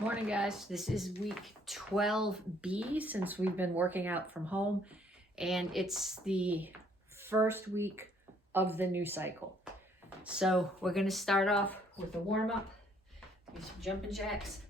Morning, guys. This is week 12B since we've been working out from home, and it's the first week of the new cycle. So we're going to start off with a warm-up, do some jumping jacks.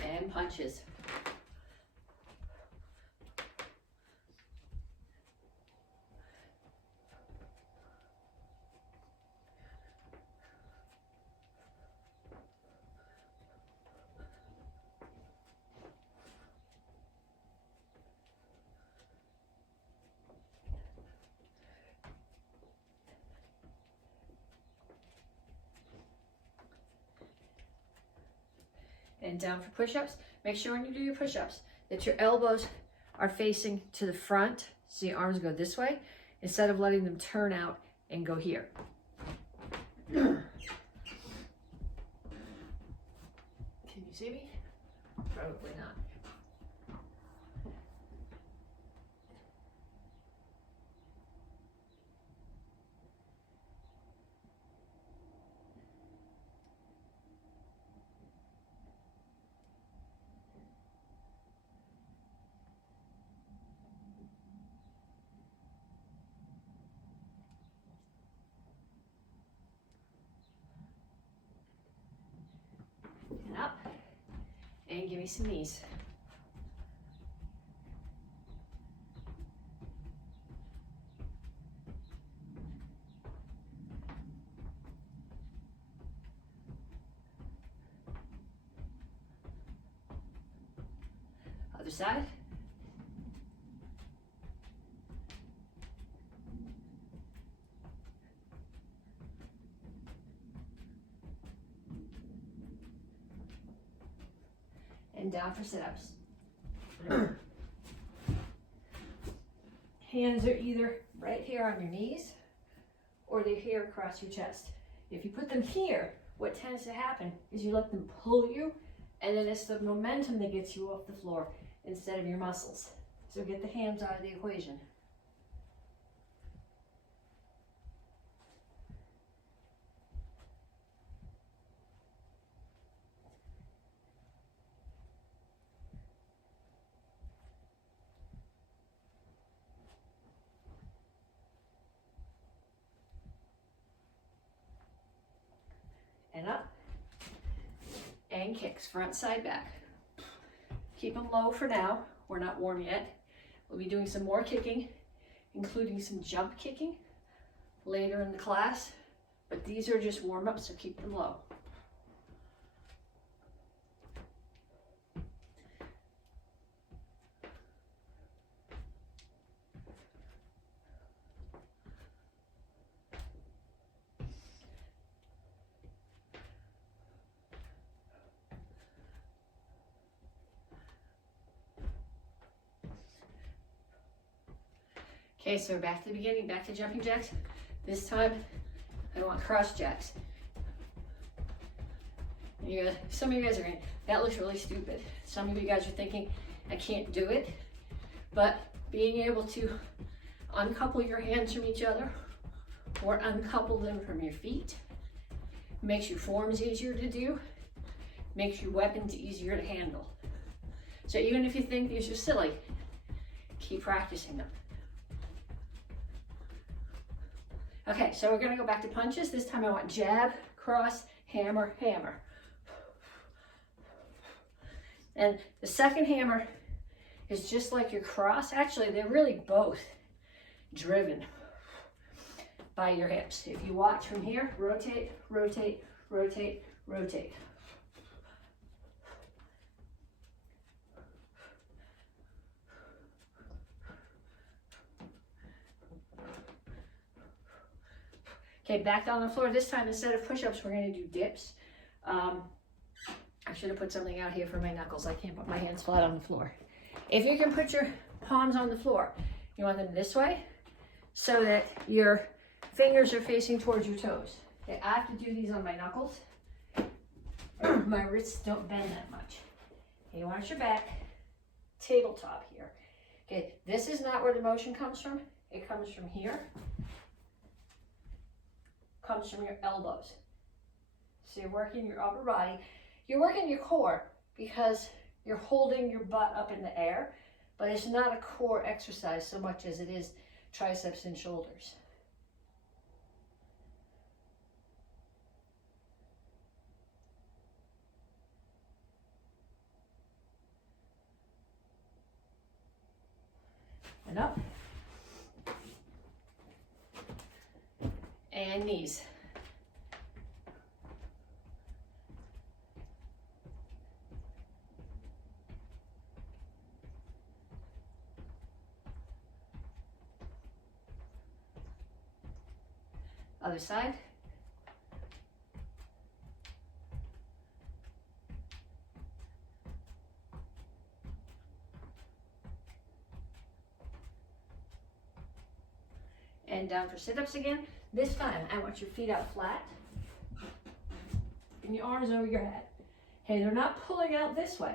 And punches. And down for push-ups. Make sure when you do your push-ups that your elbows are facing to the front, so your arms go this way, instead of letting them turn out and go here. Can you see me? Probably not. And up, and give me some knees. Other side. And down for sit-ups. Hands are either right here on your knees or they're here across your chest. If you put them here, what tends to happen is you let them pull you, and then it's the momentum that gets you off the floor instead of your muscles. So get the hands out of the equation. And up, and kicks, front, side, back. Keep them low for now. We're not warm yet. We'll be doing some more kicking, including some jump kicking later in the class, but these are just warm-ups, so keep them low. Okay, so back to the beginning, back to jumping jacks. This time, I want cross jacks. Some of you guys are going, that looks really stupid. Some of you guys are thinking, I can't do it. But being able to uncouple your hands from each other or uncouple them from your feet makes your forms easier to do, makes your weapons easier to handle. So even if you think these are silly, keep practicing them. Okay, so we're gonna go back to punches. This time I want jab, cross, hammer, hammer. And the second hammer is just like your cross. Actually, they're really both driven by your hips. If you watch from here, rotate, rotate, rotate, rotate. Okay, back down on the floor. This time, instead of push-ups, we're gonna do dips. I should have put something out here for my knuckles. I can't put my hands flat on the floor. If you can put your palms on the floor, you want them this way so that your fingers are facing towards your toes. Okay, I have to do these on my knuckles. My wrists don't bend that much. Okay, you want your back tabletop here. Okay, this is not where the motion comes from. It comes from here. Comes from your elbows. So you're working your upper body. You're working your core because you're holding your butt up in the air, but it's not a core exercise so much as it is triceps and shoulders. And up. And knees. Other side. And down for sit-ups again. This time, I want your feet out flat and your arms over your head. Okay, they're not pulling out this way.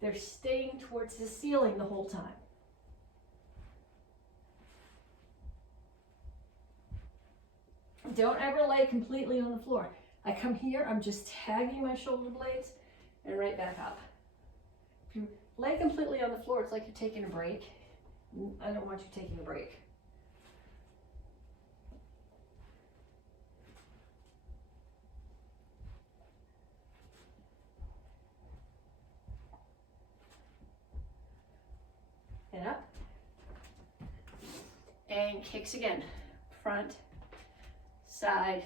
They're staying towards the ceiling the whole time. Don't ever lay completely on the floor. I come here, I'm just tagging my shoulder blades and right back up. If you lay completely on the floor, it's like you're taking a break. I don't want you taking a break. And up. And kicks again. Front, side,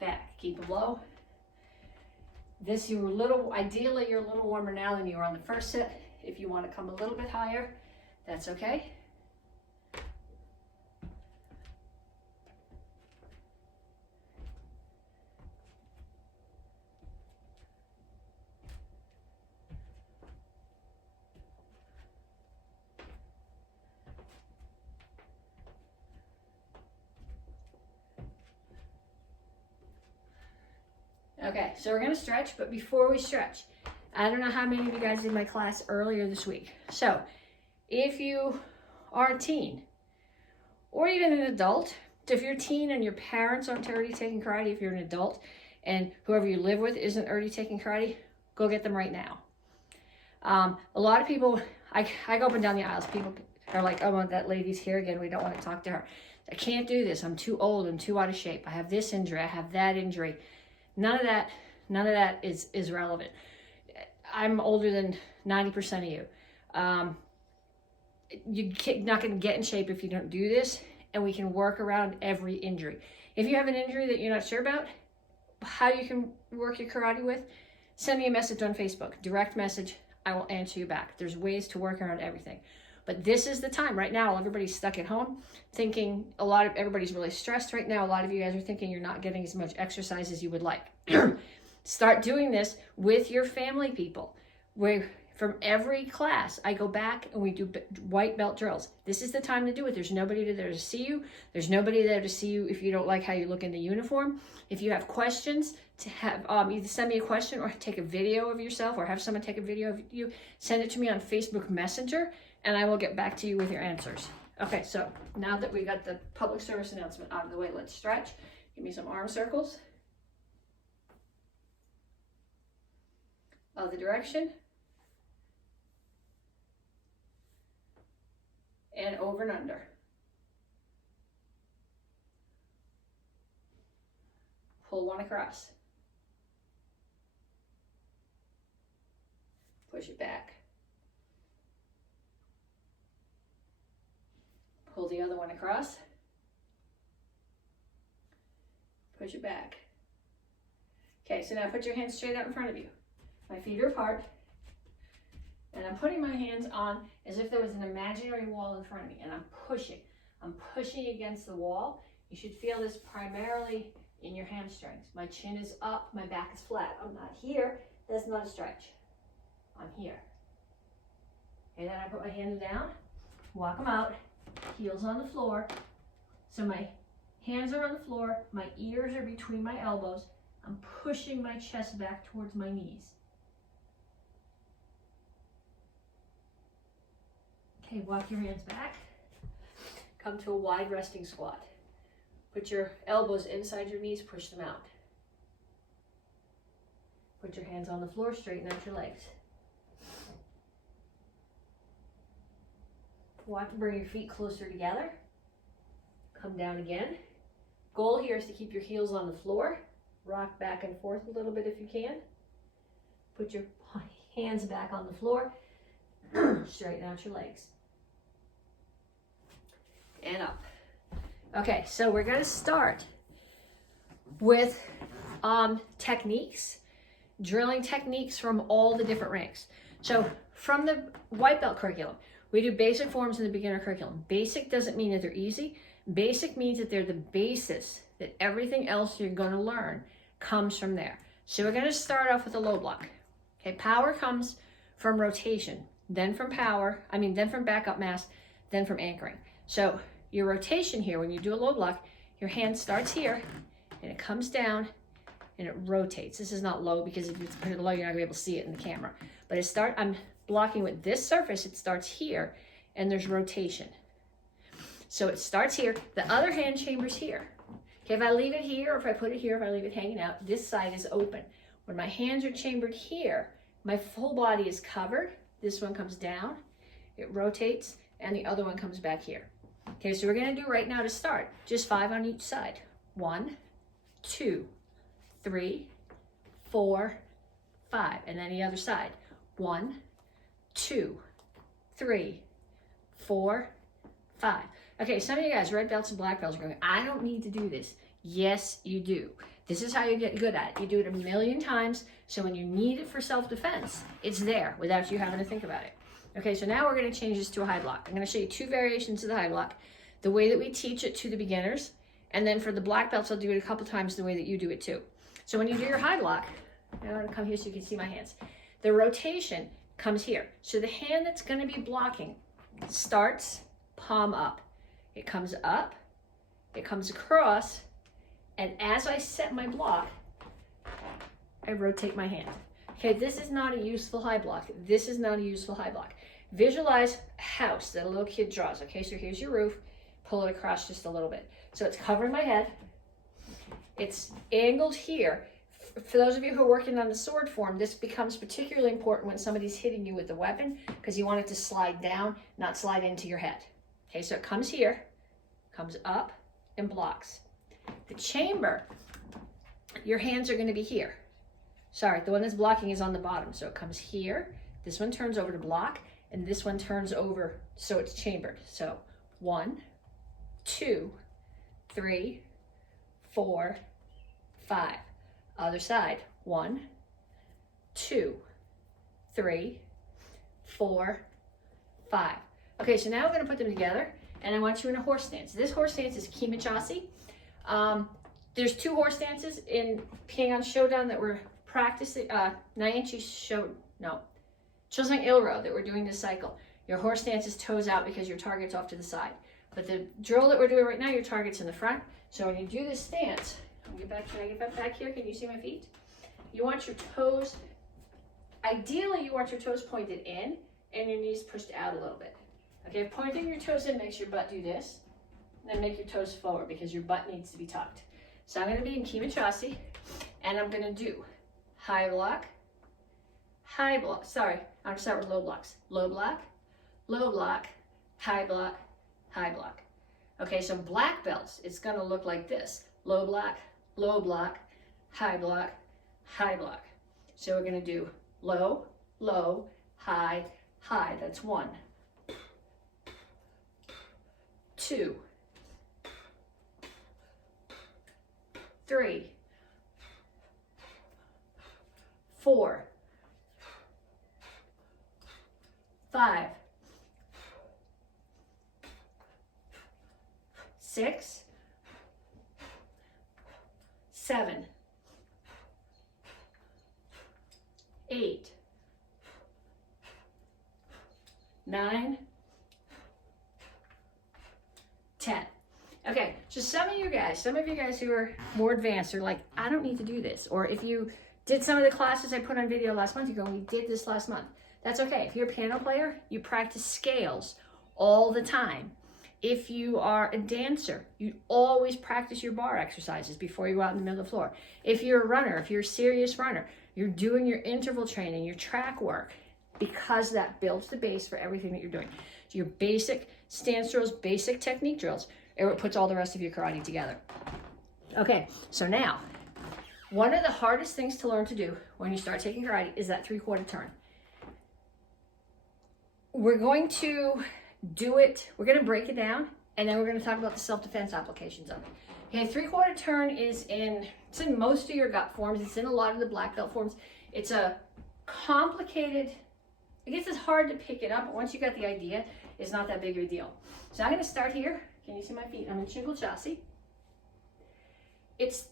back. Keep it low. This, ideally you're a little warmer now than you were on the first set. If you want to come a little bit higher, that's okay. Okay, so we're gonna stretch, but before we stretch, I don't know how many of you guys did my class earlier this week. So if you are a teen or even an adult, if you're a teen and your parents aren't already taking karate, if you're an adult and whoever you live with isn't already taking karate, go get them right now. A lot of people, I go up and down the aisles, people are like, oh, that lady's here again, we don't want to talk to her. I can't do this, I'm too old, I'm too out of shape, I have this injury, I have that injury. None of that is relevant. I'm older than 90% of you. You're not going to get in shape if you don't do this, and we can work around every injury. If you have an injury that you're not sure about, how you can work your karate with, send me a message on Facebook, direct message, I will answer you back. There's ways to work around everything. But this is the time right now. Everybody's stuck at home thinking everybody's really stressed right now. A lot of you guys are thinking you're not getting as much exercise as you would like. Start doing this with your family people. Where from every class, I go back and we do white belt drills. This is the time to do it. There's nobody there to see you. There's nobody there to see you if you don't like how you look in the uniform. If you have questions, to have either send me a question or take a video of yourself or have someone take a video of you. Send it to me on Facebook Messenger, and I will get back to you with your answers. Okay, so now that we got the public service announcement out of the way, let's stretch. Give me some arm circles. Other direction. And over and under. Pull one across. Push it back. Pull the other one across. Push it back. Okay, so now put your hands straight out in front of you. My feet are apart. And I'm putting my hands on as if there was an imaginary wall in front of me. And I'm pushing. I'm pushing against the wall. You should feel this primarily in your hamstrings. My chin is up. My back is flat. I'm not here. That's not a stretch. I'm here. Okay, then I put my hands down. Walk them out. Heels on the floor. So my Hands are on the floor, my ears are between my elbows. I'm pushing my chest back towards my knees. Okay, walk your hands back. Come to a wide resting squat. Put your elbows inside your knees, push them out. Put your hands on the floor, straighten out your legs. Walk and bring your feet closer together. Come down again. Goal here is to keep your heels on the floor. Rock back and forth a little bit if you can. Put your hands back on the floor. Straighten out your legs. And up. Okay, so we're going to start with techniques, drilling techniques from all the different ranks. So from the white belt curriculum, we do basic forms in the beginner curriculum. Basic doesn't mean that they're easy. Basic means that they're the basis, that everything else you're going to learn comes from there. So we're going to start off with a low block. Okay, power comes from rotation, then from backup mass, then from anchoring. So your rotation here, when you do a low block, your hand starts here and it comes down and it rotates. This is not low because if you put it low, you're not gonna be able to see it in the camera. But I'm blocking with this surface, it starts here and there's rotation. So it starts here, the other hand chambers here. Okay, if I leave it here or if I put it here, if I leave it hanging out, this side is open. When my hands are chambered here, my full body is covered. This one comes down, it rotates, and the other one comes back here. Okay, so we're gonna do right now to start, just 5 on each side. 1, 2, 3, 4, 5, and then the other side. 1, 2, 3, 4, 5. Okay, some of you guys, red belts and black belts, are going, I don't need to do this. Yes, you do. This is how you get good at it. You do it a million times, so when you need it for self-defense, it's there without you having to think about it. Okay, so now we're going to change this to a high block. I'm going to show you 2 variations of the high block. The way that we teach it to the beginners, and then for the black belts, I'll do it a couple times the way that you do it too. So when you do your high block, I'm going to come here so you can see my hands. The rotation comes here. So the hand that's going to be blocking starts palm up. It comes up, it comes across, and as I set my block, I rotate my hand. Okay, this is not a useful high block. This is not a useful high block. Visualize a house that a little kid draws. Okay, so here's your roof. Pull it across just a little bit. So it's covering my head. It's angled here. For those of you who are working on the sword form, this becomes particularly important when somebody's hitting you with the weapon because you want it to slide down, not slide into your head. Okay, so it comes here, comes up, and blocks. The chamber, your hands are going to be here. Sorry, the one that's blocking is on the bottom. So it comes here, this one turns over to block, and this one turns over so it's chambered. So 1, 2, 3, 4, 5. Other side. 1, 2, 3, 4, 5. Okay, so now we're going to put them together, and I want you in a horse stance. This horse stance is Kimachasi. There's 2 horse stances in Pyongyang Shodan that we're practicing. Nyanchi Shodan, no, Chilsung Ilro that we're doing this cycle. Your horse stance is toes out because your target's off to the side. But the drill that we're doing right now, your target's in the front. So when you do this stance, can I get back here? Can you see my feet? You want your toes, ideally you want your toes pointed in and your knees pushed out a little bit. Okay, pointing your toes in makes your butt do this, and then make your toes forward because your butt needs to be tucked. So I'm going to be in Kimachasi, and I'm going to do high block, I'm going to start with low blocks. Low block, high block, high block. Okay, so black belts, it's going to look like this. Low block, high block, high block. So we're going to do low, low, high, high. That's 1, 2, 3, 4, 5, 6, 7, 8, 9, 10. Okay, So some of you guys who are more advanced are like, I don't need to do this. Or if you did some of the classes I put on video last month, you go, we did this last month. That's okay. If you're a piano player, you practice scales all the time. If you are a dancer, you always practice your bar exercises before you go out in the middle of the floor. If you're a runner, if you're a serious runner, you're doing your interval training, your track work, because that builds the base for everything that you're doing. So your basic stance drills, basic technique drills, are what puts all the rest of your karate together. Okay, so now, one of the hardest things to learn to do when you start taking karate is that 3/4 turn. We're going to do it, we're going to break it down, and then we're going to talk about the self-defense applications of it. Okay, 3/4 turn it's in most of your gut forms. It's in a lot of the black belt forms. It's a complicated, I guess it's hard to pick it up, but once you got the idea, it's not that big of a deal. So I'm going to start here. Can you see my feet? I'm in Shingle Chassis. It's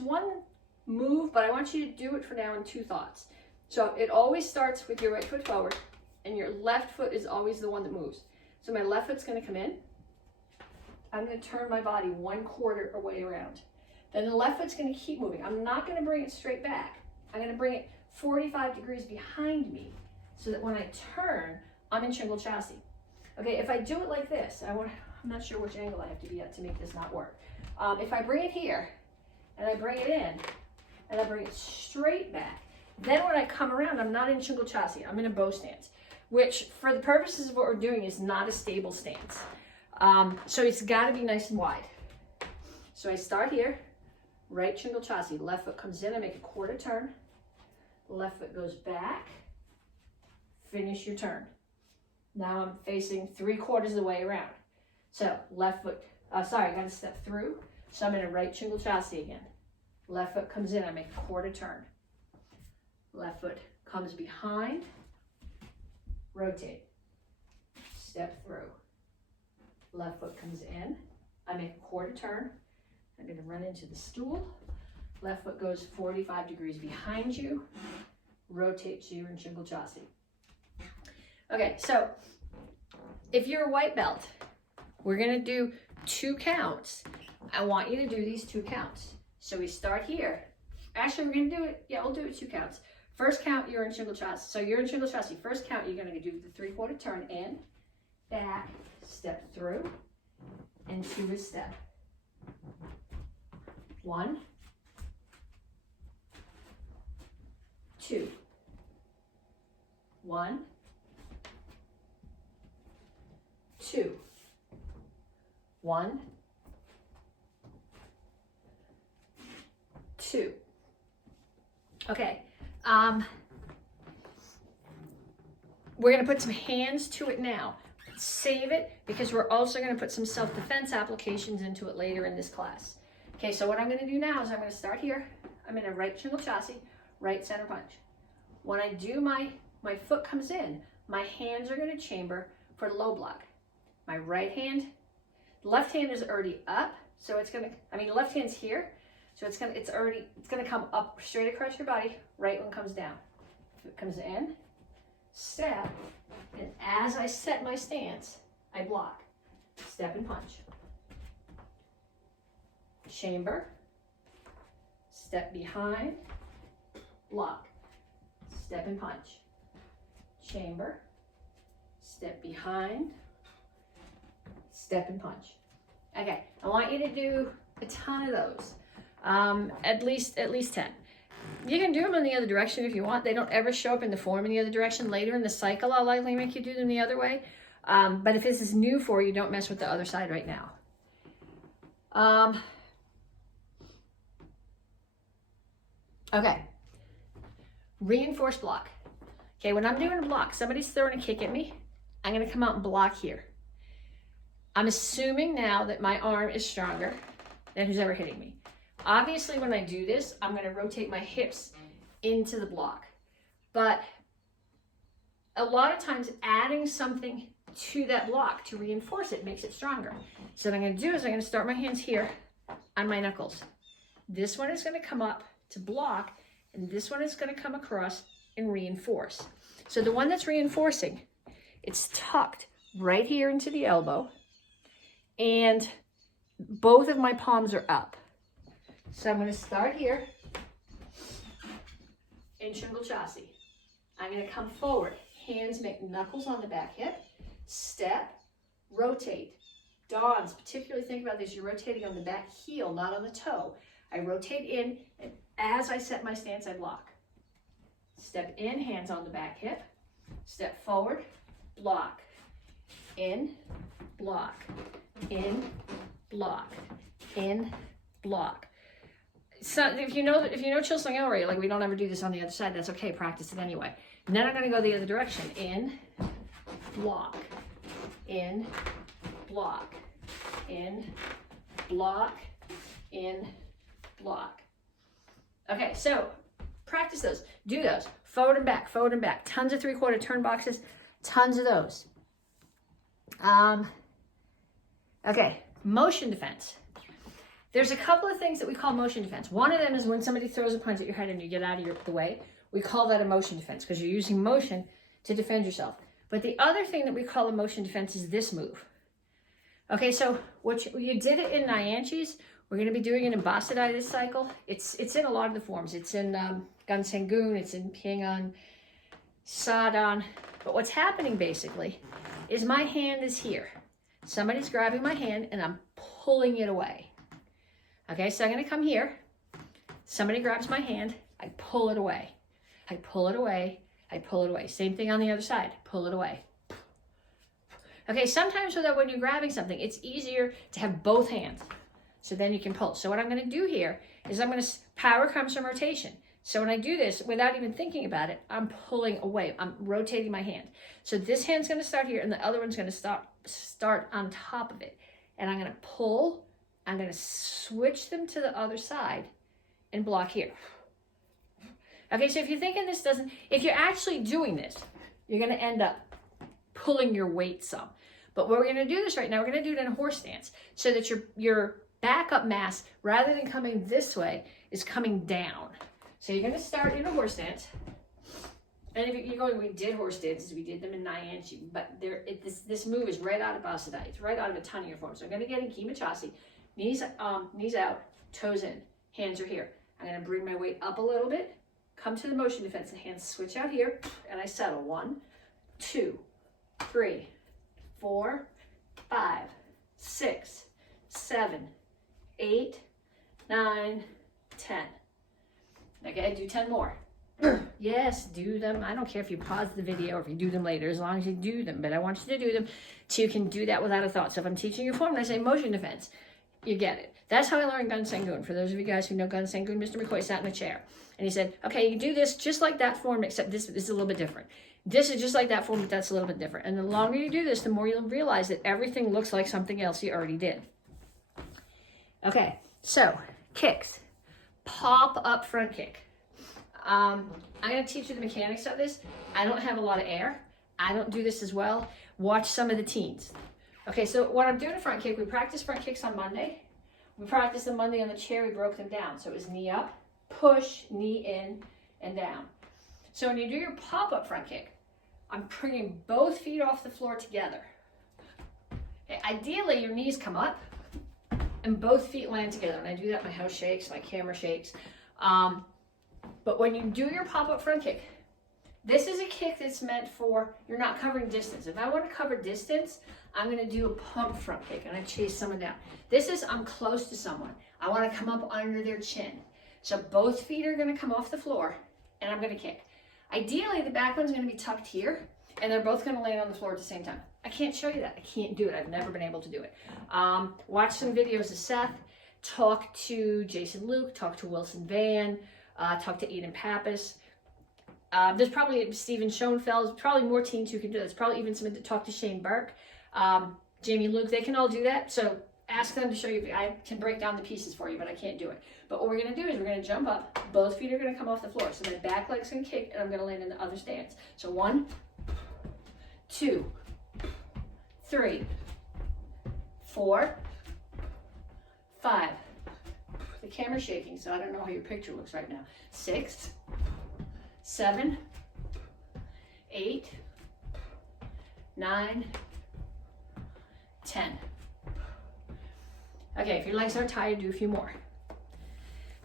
one move, but I want you to do it for now in 2 thoughts. So it always starts with your right foot forward, and your left foot is always the one that moves. So my left foot's going to come in. I'm going to turn my body 1/4 away around. Then the left foot's going to keep moving. I'm not going to bring it straight back. I'm going to bring it 45 degrees behind me so that when I turn, I'm in Shingle Chassis. Okay, if I do it like this, I'm not sure which angle I have to be at to make this not work. If I bring it here, and I bring it in, and I bring it straight back, then when I come around, I'm not in Shingle Chassis. I'm in a bow stance, which for the purposes of what we're doing is not a stable stance. So it's got to be nice and wide. So I start here, right Shingle Chassis, left foot comes in, I make a 1/4 turn, left foot goes back, finish your turn. Now I'm facing 3/4 of the way around. So left foot, I got to step through. So I'm in a right Shingle Chassis again. Left foot comes in, I make a 1/4 turn. Left foot comes behind, rotate, step through. Left foot comes in, I make a 1/4 turn. I'm going to run into the stool. Left foot goes 45 degrees behind you, rotate so you're in Shingle Chassis. Okay, so if you're a white belt, we're going to do 2 counts. I want you to do these 2 counts. So we start here. Actually, we're going to do it, we'll do it 2 counts. First count, you're in Shingle Chassis. So you're in Shingle Chassis. First count, you're going to do the 3/4 turn in, back, step through, into a step. 1, 2, 1, 2, 1, 2. Okay. We're going to put some hands to it now. Save it because we're also going to put some self-defense applications into it later in this class. Okay, so what I'm going to do now is I'm going to start here. I'm in a right Shingle Chassis, right center punch. When I do my foot comes in, my hands are going to chamber for low block. My right hand, left hand is already up, so it's going to, left hand's here, so it's going to come up straight across your body. Right one comes down. Foot comes in, step, and as I set my stance, I block. Step and punch. Chamber, step behind, block. Step and punch. Chamber, step behind, step and punch. Okay, I want you to do a ton of those, at least 10. You can do them in the other direction if you want. They don't ever show up in the form in the other direction. Later in the cycle, I'll likely make you do them the other way. But if this is new for you, don't mess with the other side right now. Okay. Reinforce block. Okay, when I'm doing a block, somebody's throwing a kick at me, I'm going to come out and block here. I'm assuming now that my arm is stronger than who's ever hitting me. Obviously, when I do this, I'm going to rotate my hips into the block. But a lot of times, adding something to that block to reinforce it makes it stronger. So what I'm going to do is I'm going to start my hands here on my knuckles. This one is going to come up to block, and this one is going to come across and reinforce. So the one that's reinforcing, it's tucked right here into the elbow, and both of my palms are up. So I'm going to start here in Shingle Chassi. I'm going to come forward. Hands make knuckles on the back hip. Step, rotate. Dawns, particularly think about this. You're rotating on the back heel, not on the toe. I rotate in, and as I set my stance, I block. Step in, hands on the back hip. Step forward, block. In, block. In, block. In, block. So if you know Chill Swing L already, like we don't ever do this on the other side, that's okay, practice it anyway. And then I'm gonna go the other direction. In, block, in, block, in, block, in, block. Okay, so practice those, do those, forward and back, tons of 3/4 turn boxes, tons of those. Okay, motion defense. There's a couple of things that we call motion defense. One of them is when somebody throws a punch at your head and you get out of the way. We call that a motion defense because you're using motion to defend yourself. But the other thing that we call a motion defense is this move. Okay, so you did it in Nyanchis. We're going to be doing it in Basadai this cycle. It's in a lot of the forms. It's in Gansengun, it's in Pyongan, Sadan. But what's happening basically is my hand is here. Somebody's grabbing my hand and I'm pulling it away. Okay, so I'm going to come here. Somebody grabs my hand. I pull it away. I pull it away. I pull it away. Same thing on the other side. Pull it away. Okay, sometimes so that when you're grabbing something, it's easier to have both hands. So then you can pull. So what I'm going to do here is I'm going to, power comes from rotation. So when I do this, without even thinking about it, I'm pulling away. I'm rotating my hand. So this hand's going to start here and the other one's going to start on top of it. And I'm going to pull. I'm going to switch them to the other side and block here. Okay, so if you're thinking this doesn't, if you're actually doing this, you're going to end up pulling your weight some. But we're going to do this right now. We're going to do it in a horse stance so that your backup mass, rather than coming this way, is coming down. So you're going to start in a horse stance. And if you're going, we did horse stances, we did them in Nyanchi, but this move is right out of Basadai. It's right out of a ton of your form. So I'm going to get in Kima Chassi. Knees out, toes in, hands are here. I'm going to bring my weight up a little bit, come to the motion defense, the hands switch out here, and I settle. 1, 2, 3, 4, 5, 6, 7, 8, 9, 10. Okay, do 10 more. Yes, do them. I don't care if you pause the video or if you do them later, as long as you do them. But I want you to do them so you can do that without a thought. So if I'm teaching you form and I say motion defense, you get it. That's how I learned Gansengun. For those of you guys who know Gansengun, Mr. McCoy sat in a chair and he said, okay, you do this just like that form, except this is a little bit different. This is just like that form, but that's a little bit different. And the longer you do this, the more you'll realize that everything looks like something else you already did. Okay, so kicks. Pop up front kick. I'm going to teach you the mechanics of this. I don't have a lot of air. I don't do this as well. Watch some of the teens. Okay, so what I'm doing a front kick, we practiced front kicks on Monday. We practiced them Monday on the chair, we broke them down. So it was knee up, push, knee in, and down. So when you do your pop-up front kick, I'm bringing both feet off the floor together. Okay, ideally, your knees come up and both feet land together. When I do that, my house shakes, my camera shakes. But when you do your pop-up front kick, this is a kick that's meant for, you're not covering distance. If I want to cover distance, I'm going to do a pump front kick and I chase someone down. This is, I'm close to someone. I want to come up under their chin. So both feet are going to come off the floor and I'm going to kick. Ideally, the back one's going to be tucked here and they're both going to land on the floor at the same time. I can't show you that. I can't do it. I've never been able to do it. Watch some videos of Seth, talk to Jason Luke, talk to Wilson Van, talk to Eden Pappas. There's probably Stephen Schoenfeld, probably more teens who can do that. There's probably even someone to talk to Shane Burke, Jamie Luke, they can all do that. So ask them to show you. I can break down the pieces for you, but I can't do it. But what we're going to do is we're going to jump up. Both feet are going to come off the floor. So my back leg's going to kick and I'm going to land in the other stance. So 1, 2, 3, 4, 5. The camera's shaking, so I don't know how your picture looks right now. 6, 7, 8, 9, 10. Okay, if your legs aren't tired, do a few more.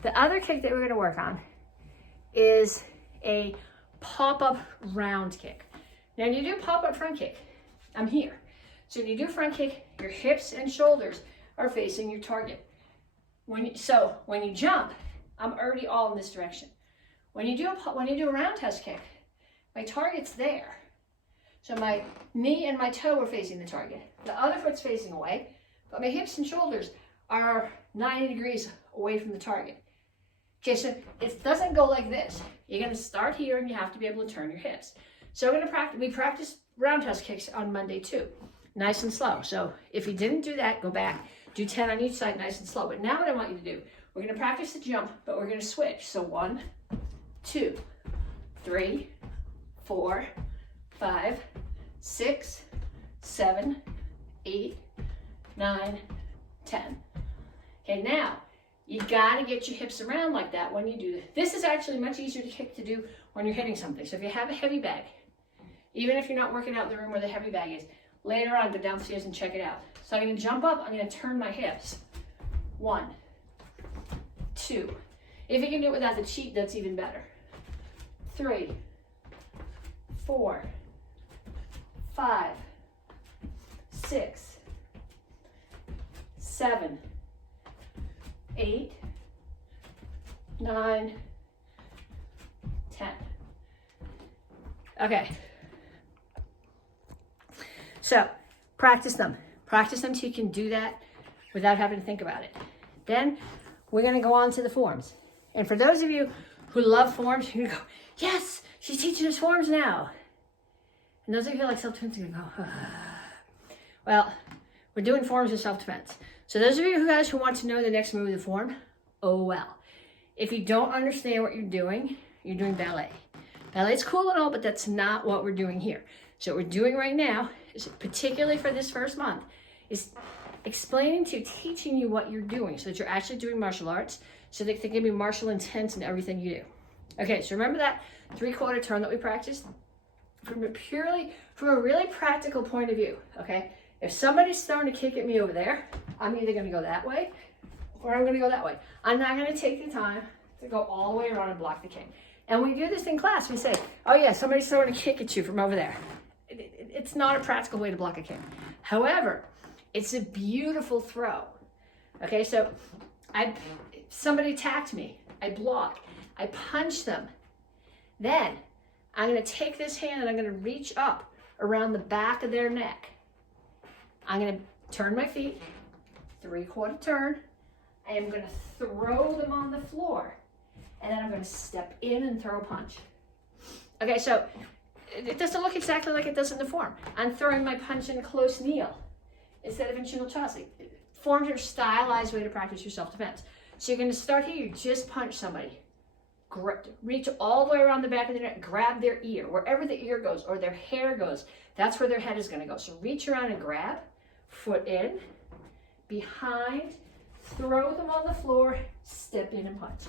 The other kick that we're gonna work on is a pop-up round kick. Now when you do pop-up front kick, I'm here. So when you do front kick, your hips and shoulders are facing your target. When you jump, I'm already all in this direction. When you do a roundhouse kick, my target's there. So my knee and my toe are facing the target. The other foot's facing away, but my hips and shoulders are 90 degrees away from the target. Okay, so it doesn't go like this. You're gonna start here and you have to be able to turn your hips. So we practice roundhouse kicks on Monday too, nice and slow. So if you didn't do that, go back, do 10 on each side, nice and slow. But now what I want you to do, we're gonna practice the jump, but we're gonna switch. So 1, 2, 3, 4, 5, 6, 7, 8, 9, 10. Okay, now you gotta get your hips around like that when you do this. This is actually much easier to kick to do when you're hitting something. So if you have a heavy bag, even if you're not working out in the room where the heavy bag is, later on go downstairs and check it out. So I'm gonna jump up, I'm gonna turn my hips. 1, 2. If you can do it without the cheat, that's even better. 3, 4, 5, 6, 7, 8, 9, 10. Okay. So practice them. Practice them so you can do that without having to think about it. Then we're going to go on to the forms. And for those of you who love forms, you're going to go, yes, she's teaching us forms now. And those of you who like self-defense, you're going to go, well, we're doing forms of self-defense. So those of you guys who want to know the next move of the form, oh well. If you don't understand what you're doing ballet. Ballet's cool and all, but that's not what we're doing here. So what we're doing right now, is particularly for this first month, is teaching you what you're doing so that you're actually doing martial arts, so that there can be martial intent in everything you do. Okay, so remember that 3/4 turn that we practiced? From a really practical point of view, okay? If somebody's throwing a kick at me over there, I'm either gonna go that way or I'm gonna go that way. I'm not gonna take the time to go all the way around and block the kick. And we do this in class. We say, oh yeah, somebody's throwing a kick at you from over there. It's not a practical way to block a kick. However, it's a beautiful throw. Okay, so somebody attacked me. I block. I punch them. Then I'm gonna take this hand and I'm gonna reach up around the back of their neck. I'm gonna turn my feet, 3/4 turn. I am gonna throw them on the floor. And then I'm gonna step in and throw a punch. Okay, so it doesn't look exactly like it does in the form. I'm throwing my punch in a close kneel instead of in shingle chassi. Forms are a stylized way to practice your self-defense. So you're gonna start here, you just punch somebody. Reach all the way around the back of their neck, grab their ear, wherever the ear goes or their hair goes, that's where their head is gonna go. So reach around and grab, foot in, behind, throw them on the floor, step in and punch.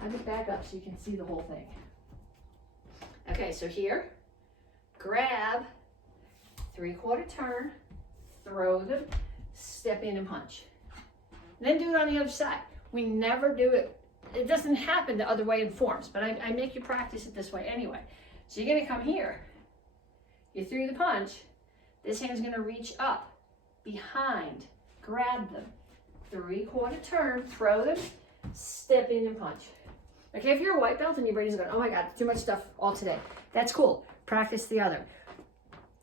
I'm gonna back up so you can see the whole thing. Okay, so here, grab, 3/4 turn, throw them, step in and punch. Then do it on the other side. We never do it. It doesn't happen the other way in forms, but I make you practice it this way anyway. So you're gonna come here, you threw the punch, this hand's gonna reach up, behind, grab them, 3/4 turn, throw them, step in and punch. Okay, if you're a white belt and your brain is going, oh my God, too much stuff all today, that's cool. Practice the other.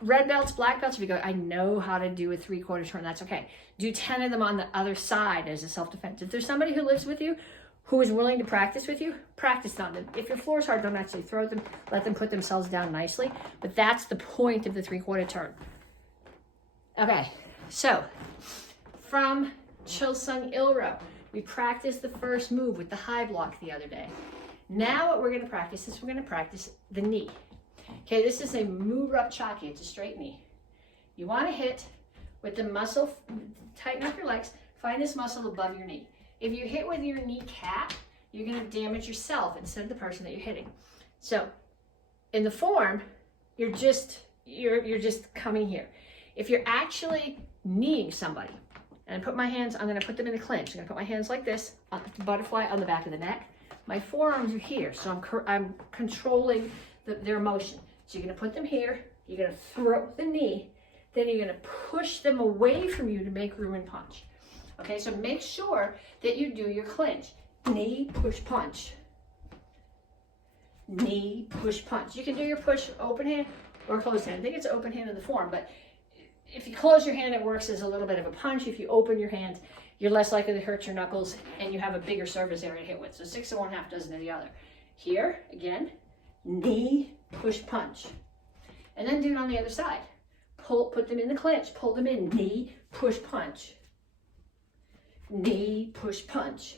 Red belts, black belts, if you go, I know how to do a 3/4 turn, that's okay. Do 10 of them on the other side as a self-defense. If there's somebody who lives with you, who is willing to practice with you, practice on them. If your floor is hard, don't actually throw them, let them put themselves down nicely. But that's the point of the 3/4 turn. Okay, so from Chilsung Ilro, we practiced the first move with the high block the other day. Now what we're gonna practice is we're gonna practice the knee. Okay, this is a Murap Chaki, it's a straight knee. You wanna hit with the muscle, tighten up your legs, find this muscle above your knee. If you hit with your kneecap, you're gonna damage yourself instead of the person that you're hitting. So in the form, you're just coming here. If you're actually kneeing somebody, and I put my hands, I'm gonna put them in a clinch. I'm gonna put my hands like this, butterfly on the back of the neck. My forearms are here, so I'm controlling their motion. So you're gonna put them here, you're gonna throw the knee, then you're gonna push them away from you to make room and punch. Okay, so make sure that you do your clinch. Knee, push, punch. Knee, push, punch. You can do your push open hand or closed hand. I think it's open hand in the form, but if you close your hand, it works as a little bit of a punch. If you open your hand, you're less likely to hurt your knuckles and you have a bigger surface area to hit with. So 6 of one, half dozen of the other. Here, again, knee, push, punch. And then do it on the other side. Put them in the clinch, pull them in, knee, push, punch. Knee, push, punch.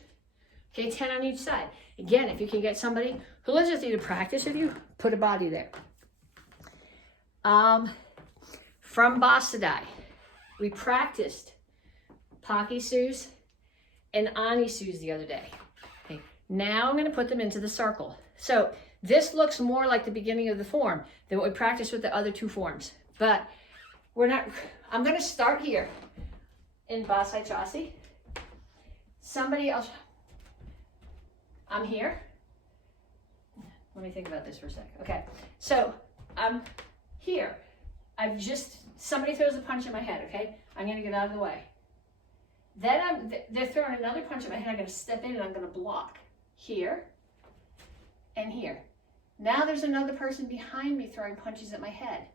Okay, 10 on each side. Again, if you can get somebody who lives with you to practice with you, put a body there. From Basadai, we practiced Paki Sus and Ani Sus the other day. Okay, now I'm going to put them into the circle. So this looks more like the beginning of the form than what we practiced with the other 2 forms. But I'm going to start here in Basai Chasi. Somebody else, I'm here. Let me think about this for a sec. Okay, so I'm here. Somebody throws a punch in my head, okay? I'm gonna get out of the way. Then they're throwing another punch in my head. I'm gonna step in and I'm gonna block here and here. Now there's another person behind me throwing punches at my head.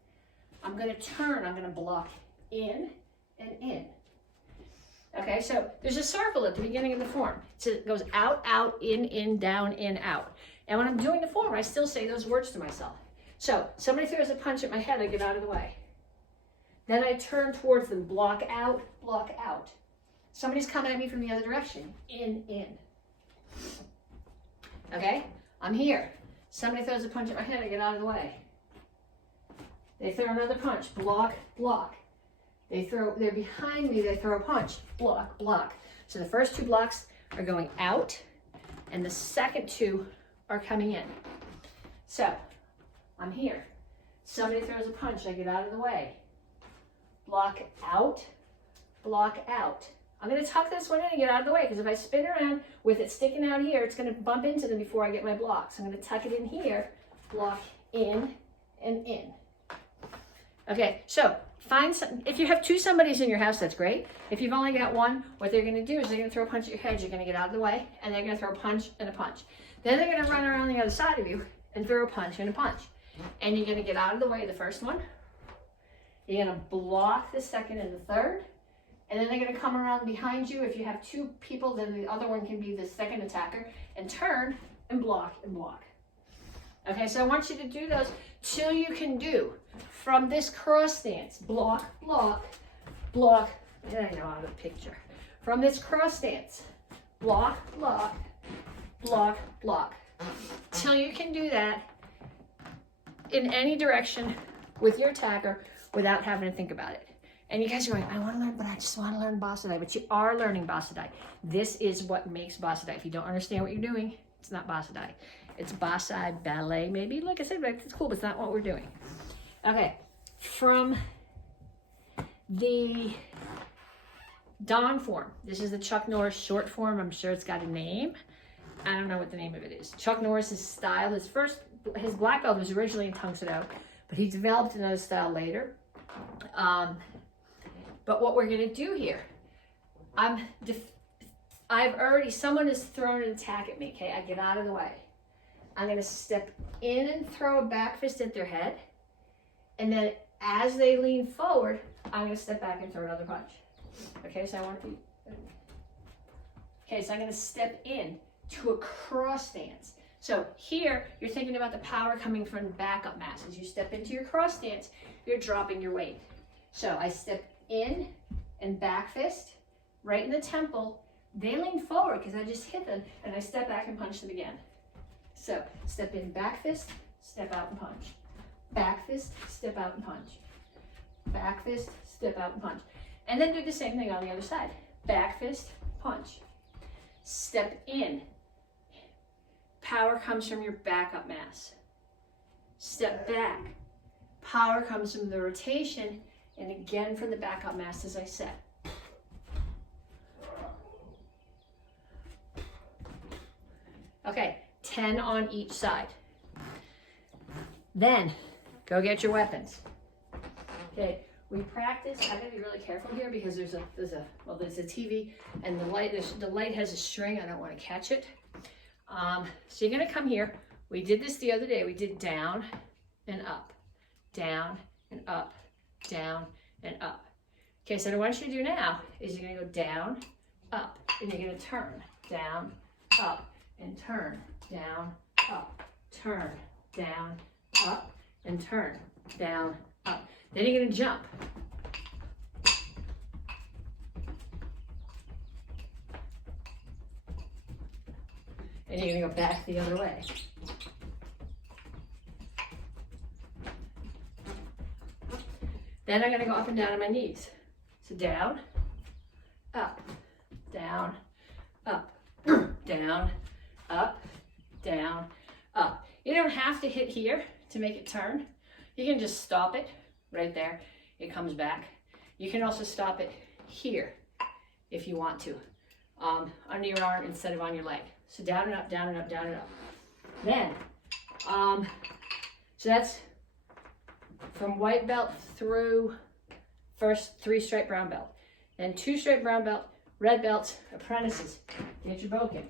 I'm gonna turn, I'm gonna block in and in. Okay, so there's a circle at the beginning of the form. So it goes out, out, in, down, in, out. And when I'm doing the form, I still say those words to myself. So somebody throws a punch at my head, I get out of the way. Then I turn towards them, block out, block out. Somebody's coming at me from the other direction, in. Okay, I'm here. Somebody throws a punch at my head, I get out of the way. They throw another punch, block, block. They're behind me, they throw a punch, block, block. So the first 2 blocks are going out and the second 2 are coming in. So I'm here. Somebody throws a punch, I get out of the way. Block out, block out. I'm gonna tuck this one in and get out of the way because if I spin around with it sticking out here, it's gonna bump into them before I get my blocks. I'm gonna tuck it in here, block in and in. Okay, so if you have 2 somebodies in your house, that's great. If you've only got 1, what they're gonna do is they're gonna throw a punch at your head, you're gonna get out of the way, and they're gonna throw a punch and a punch. Then they're gonna run around the other side of you and throw a punch and a punch. And you're gonna get out of the way of the first one. You're gonna block the second and the third. And then they're gonna come around behind you. If you have 2 people, then the other one can be the second attacker and turn and block and block. Okay, so I want you to do those till you can do from this cross stance, block, block, block, and I know out of the picture. From this cross stance, block, block, block, block. Till you can do that in any direction with your attacker without having to think about it. And you guys are going, I want to learn, but I just want to learn Basadai. But you are learning Basadai. This is what makes Basadai. If you don't understand what you're doing, it's not Basadai. It's Basai ballet, maybe. Like I said, it's cool, but it's not what we're doing. Okay, from the Don form. This is the Chuck Norris short form. I'm sure it's got a name. I don't know what the name of it is. Chuck Norris's style, his black belt was originally in Tang Soo Do, but he developed another style later. But what we're gonna do here, someone has thrown an attack at me, okay? I get out of the way. I'm gonna step in and throw a back fist at their head. And then as they lean forward, I'm gonna step back and throw another punch. Okay, so I'm gonna step in to a cross stance. So here, you're thinking about the power coming from the backup mass. As you step into your cross stance, you're dropping your weight. So I step in and back fist, right in the temple. They lean forward because I just hit them, and I step back and punch them again. So step in, back fist, step out and punch. Back fist, step out and punch. Back fist, step out and punch. And then do the same thing on the other side. Back fist, punch. Step in. Power comes from your backup mass. Step back. Power comes from the rotation, and again from the backup mass as I set. Okay, 10 on each side. Then, go get your weapons. Okay, we practice. I gotta be really careful here because there's a TV and the light has a string. I don't want to catch it. So you're gonna come here. We did this the other day. We did down and up, down and up, down and up. Okay, so what I want you to do now is you're gonna go down, up, and you're gonna turn, down, up, and turn, down, up, turn, down, up, and turn, down, up. Then you're gonna jump. And you're gonna go back the other way. Then I'm gonna go up and down on my knees. So down, up, down, up, down, up, down, up. You don't have to hit here to make it turn. You can just stop it right there. It comes back. You can also stop it here if you want to, under your arm instead of on your leg. So down and up, down and up, down and up. Then, so that's from white belt through first 3-stripe brown belt. Then 2-stripe brown belt, red belts, apprentices. Get your boken.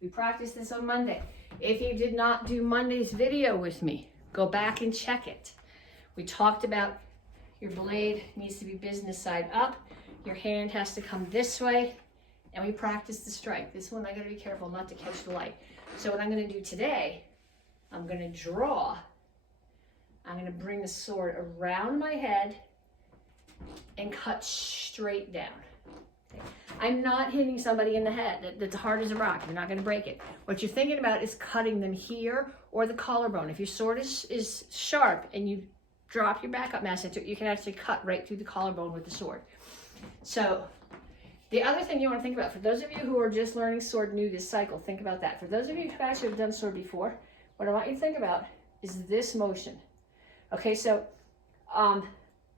We practiced this on Monday. If you did not do Monday's video with me, go back and check it. We talked about your blade needs to be business side up. Your hand has to come this way. And we practiced the strike. This one I gotta be careful not to catch the light. So what I'm gonna do today, I'm gonna draw. I'm gonna bring the sword around my head and cut straight down. Okay. I'm not hitting somebody in the head that's hard as a rock. You're not gonna break it. What you're thinking about is cutting them here or the collarbone. If your sword is sharp and you drop your backup mass into it, you can actually cut right through the collarbone with the sword. So the other thing you want to think about, for those of you who are just learning sword new this cycle, think about that. For those of you who actually have done sword before, what I want you to think about is this motion. Okay, so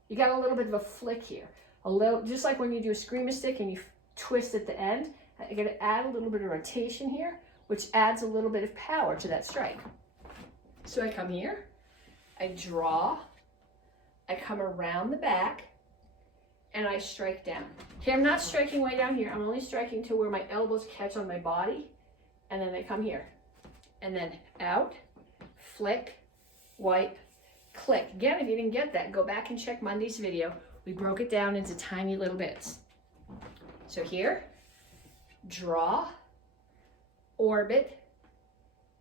you got a little bit of a flick here. A little, just like when you do a screamer stick and you twist at the end, you're going to add a little bit of rotation here, which adds a little bit of power to that strike. So I come here, I draw, I come around the back, and I strike down. Okay, I'm not striking way down here. I'm only striking to where my elbows catch on my body, and then I come here. And then out, flick, wipe, click. Again, if you didn't get that, go back and check Monday's video. We broke it down into tiny little bits. So here, draw, orbit,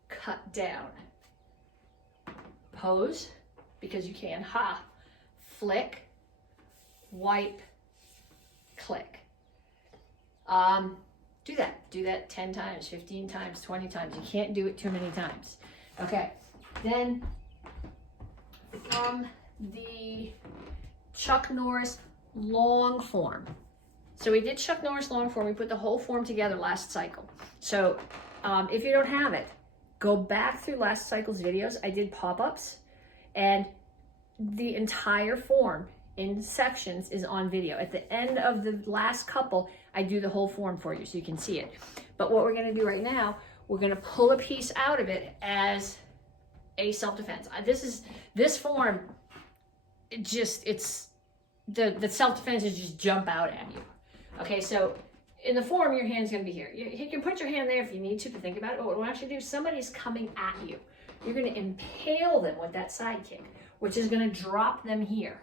cut down. Pose, because you can, ha, flick, wipe, click. Do that 10 times, 15 times, 20 times. You can't do it too many times. Okay, then from the Chuck Norris long form. So we did Chuck Norris long form. We put the whole form together last cycle. So if you don't have it, go back through last cycle's videos. I did pop-ups, and the entire form in sections is on video. At the end of the last couple, I do the whole form for you so you can see it. But what we're gonna do right now, we're gonna pull a piece out of it as a self-defense. This form, the self-defense is just jump out at you. Okay, so in the form, your hand's gonna be here. You can put your hand there if you need to, but think about it. But what I want you to do is somebody's coming at you. You're gonna impale them with that side kick, which is gonna drop them here.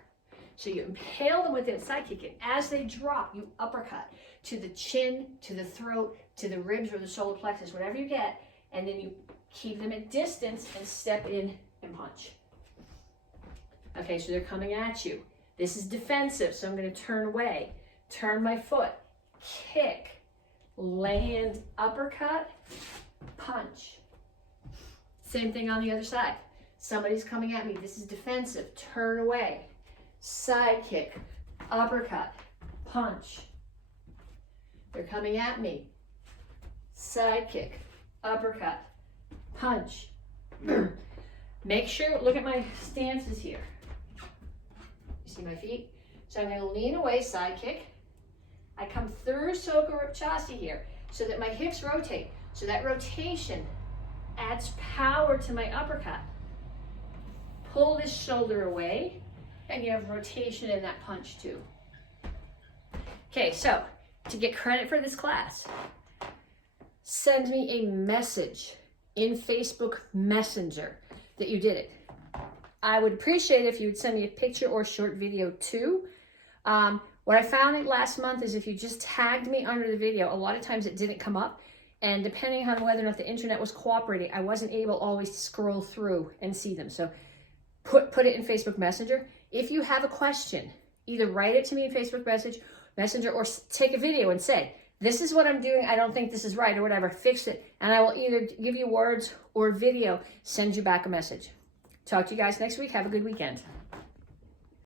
So you impale them with that side kick, and as they drop, you uppercut to the chin, to the throat, to the ribs or the solar plexus, whatever you get, and then you keep them at distance and step in and punch. Okay, so they're coming at you. This is defensive, so I'm gonna turn away, turn my foot, kick, land, uppercut, punch. Same thing on the other side. Somebody's coming at me. This is defensive. Turn away. Side kick, uppercut, punch. They're coming at me. Side kick, uppercut, punch. Make sure, look at my stances here. You see my feet? So I'm going to lean away, side kick. I come through Soka Ripchasi here so that my hips rotate. So that rotation adds power to my uppercut. Pull this shoulder away, and you have rotation in that punch too. Okay, so to get credit for this class, send me a message in Facebook Messenger that you did it. I would appreciate it if you would send me a picture or short video too. What I found last month is if you just tagged me under the video, a lot of times it didn't come up. And depending on whether or not the internet was cooperating, I wasn't able always to scroll through and see them. So put it in Facebook Messenger. If you have a question, either write it to me in Facebook Messenger or take a video and say, this is what I'm doing, I don't think this is right or whatever, fix it. And I will either give you words or video, send you back a message. Talk to you guys next week. Have a good weekend.